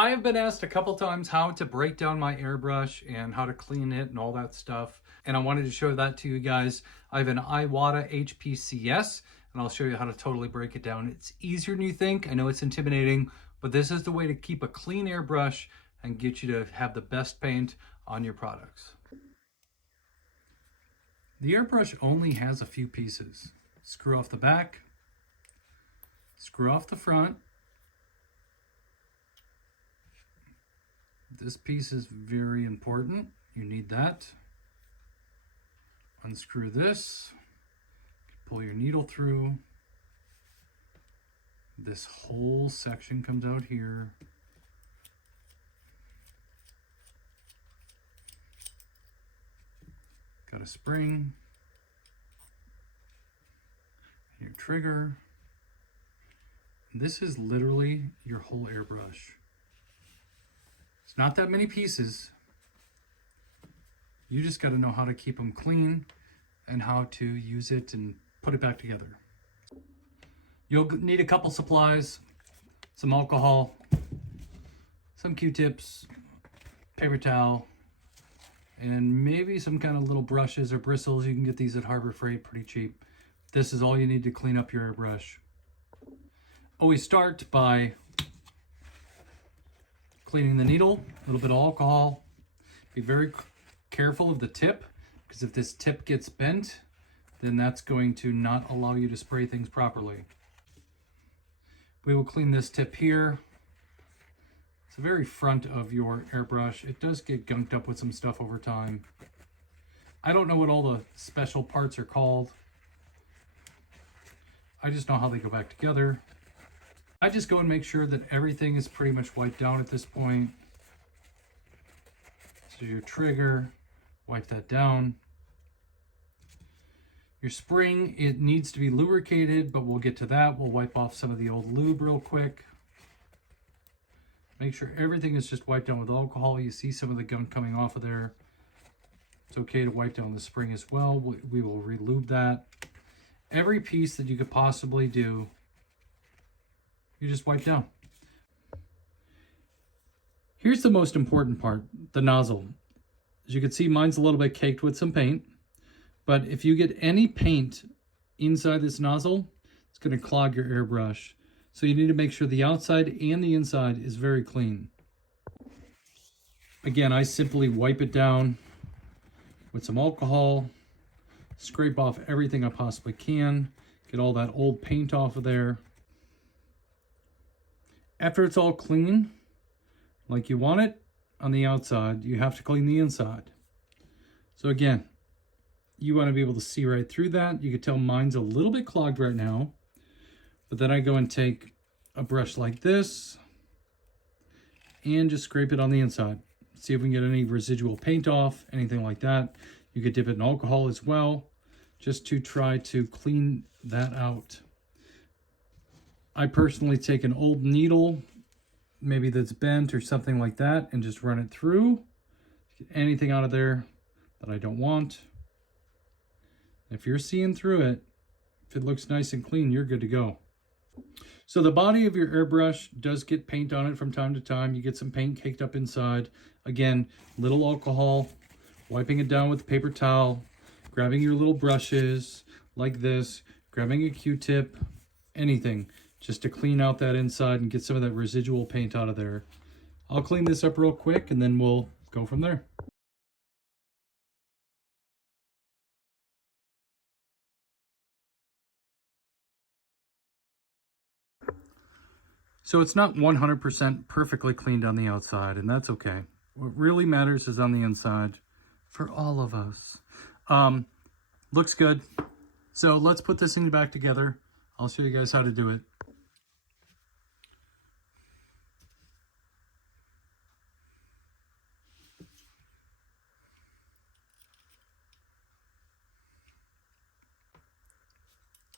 I have been asked a couple times how to break down my airbrush and how to clean it and all that stuff. And I wanted to show that to you guys. I have an Iwata HPCS and I'll show you how to totally break it down. It's easier than you think. I know it's intimidating, but this is the way to keep a clean airbrush and get you to have the best paint on your products. The airbrush only has a few pieces. Screw off the back, screw off the front. This piece is very important. You need that. Unscrew this. Pull your needle through. This whole section comes out here. Got a spring. Your trigger. This is literally your whole airbrush. It's not that many pieces. You just got to know how to keep them clean and how to use it and put it back together. You'll need a couple supplies, some alcohol, some Q-tips, paper towel, and maybe some kind of little brushes or bristles. You can get these at Harbor Freight pretty cheap. This is all you need to clean up your airbrush. Always start by cleaning the needle, a little bit of alcohol. Be very careful of the tip, because if this tip gets bent, then that's going to not allow you to spray things properly. We will clean this tip here. It's the very front of your airbrush. It does get gunked up with some stuff over time. I don't know what all the special parts are called. I just know how they go back together. I just go and make sure that everything is pretty much wiped down at this point. So your trigger, wipe that down. Your spring, it needs to be lubricated, but we'll get to that. We'll wipe off some of the old lube real quick. Make sure everything is just wiped down with alcohol. You see some of the gunk coming off of there. It's okay to wipe down the spring as well. We will re-lube that. Every piece that you could possibly do, you just wipe down. Here's the most important part, the nozzle. As you can see, mine's a little bit caked with some paint, but if you get any paint inside this nozzle, it's going to clog your airbrush. So you need to make sure the outside and the inside is very clean. Again, I simply wipe it down with some alcohol, scrape off everything I possibly can, get all that old paint off of there. After it's all clean, like you want it on the outside, you have to clean the inside. So again, you want to be able to see right through that. You can tell mine's a little bit clogged right now, but then I go and take a brush like this and just scrape it on the inside. See if we can get any residual paint off, anything like that. You could dip it in alcohol as well, just to try to clean that out. I personally take an old needle, maybe that's bent or something like that, and just run it through. Get anything out of there that I don't want. If you're seeing through it, if it looks nice and clean, you're good to go. So the body of your airbrush does get paint on it from time to time. You get some paint caked up inside. Again, little alcohol, wiping it down with a paper towel, grabbing your little brushes like this, grabbing a Q-tip, anything, just to clean out that inside and get some of that residual paint out of there. I'll clean this up real quick and then we'll go from there. So it's not 100% perfectly cleaned on the outside, and that's okay. What really matters is on the inside for all of us. Looks good. So let's put this thing back together. I'll show you guys how to do it.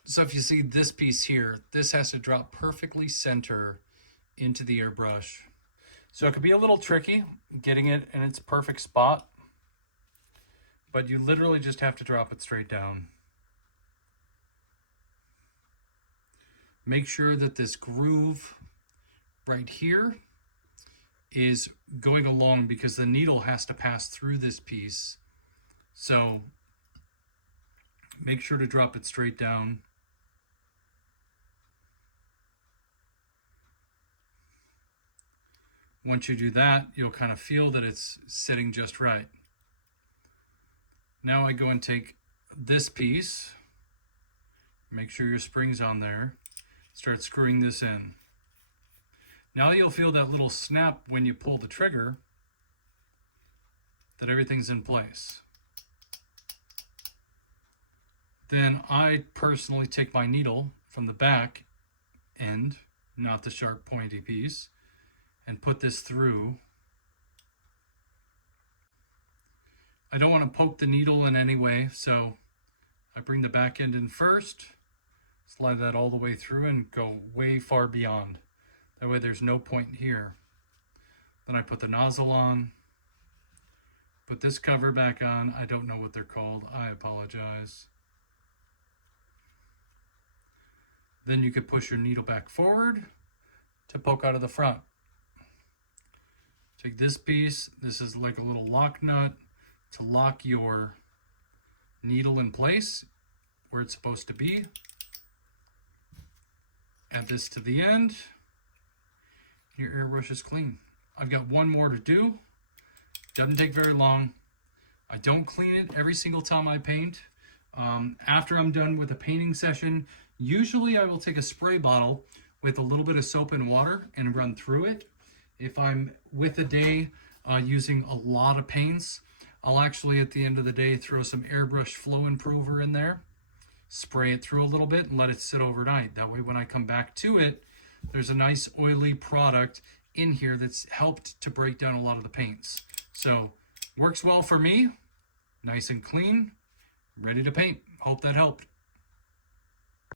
So if you see this piece here, this has to drop perfectly center into the airbrush. So it could be a little tricky getting it in its perfect spot, but you literally just have to drop it straight down. Make sure that this groove right here is going along because the needle has to pass through this piece. So make sure to drop it straight down. Once you do that, you'll kind of feel that it's sitting just right. Now I go and take this piece, make sure your spring's on there, start screwing this in. Now you'll feel that little snap when you pull the trigger, that everything's in place. Then I personally take my needle from the back end, not the sharp pointy piece, and put this through. I don't want to poke the needle in any way, so I bring the back end in first, slide that all the way through and go way far beyond. That way there's no point here. Then I put the nozzle on, put this cover back on. I don't know what they're called, I apologize. Then you could push your needle back forward to poke out of the front. Take this piece, this is like a little lock nut to lock your needle in place where it's supposed to be. Add this to the end. Your airbrush is clean. I've got one more to do. Doesn't take very long. I don't clean it every single time I paint. After I'm done with a painting session, usually I will take a spray bottle with a little bit of soap and water and run through it. If I'm with a day using a lot of paints, I'll actually at the end of the day throw some airbrush flow improver in there, spray it through a little bit and let it sit overnight. That way when I come back to it, there's a nice oily product in here that's helped to break down a lot of the paints. So works well for me, nice and clean, ready to paint. Hope that helped.